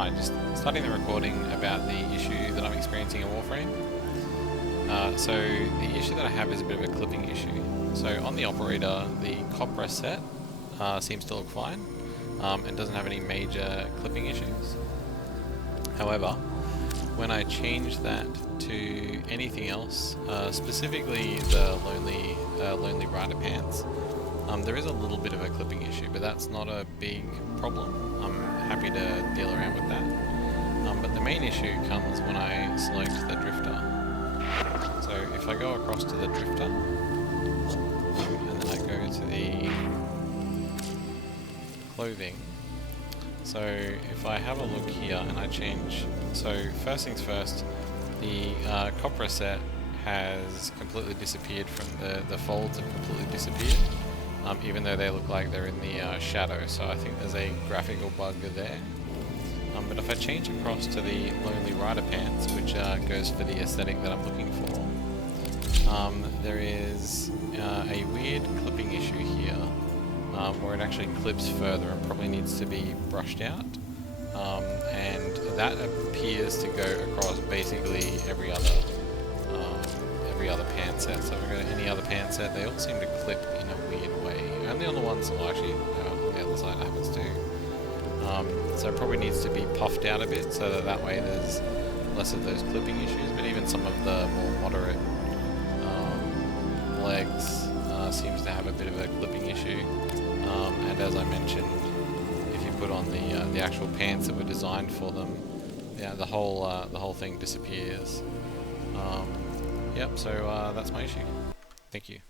Hi, just starting the recording about the issue that I'm experiencing in Warframe. So the issue that I have is a bit of a clipping issue. So on the operator, the Koppra set seems to look fine and doesn't have any major clipping issues. However, when I change that to anything else, specifically the Lonely Rider pants, there is a little bit of a clipping issue, but that's not a big problem. I'm happy to deal around with that. But the main issue comes when I select the drifter. So if I go across to the drifter, and then I go to the clothing. So if I have a look here and I change, so first things first, the Koppra set has completely disappeared from the folds have completely disappeared. Even though they look like they're in the shadow, so I think there's a graphical bug there. But if I change across to the Lonely Rider pants, which goes for the aesthetic that I'm looking for, there is a weird clipping issue here, where it actually clips further and probably needs to be brushed out. And that appears to go across basically every other pant set. So if I go to any other pant set, they all seem to clip in a weird way. Only on the ones, well actually on the other side it happens too. So it probably needs to be puffed out a bit so that way there's less of those clipping issues, but even some of the more moderate legs seems to have a bit of a clipping issue. And as I mentioned, if you put on the actual pants that were designed for them, yeah, the whole thing disappears. Yep, so that's my issue. Thank you.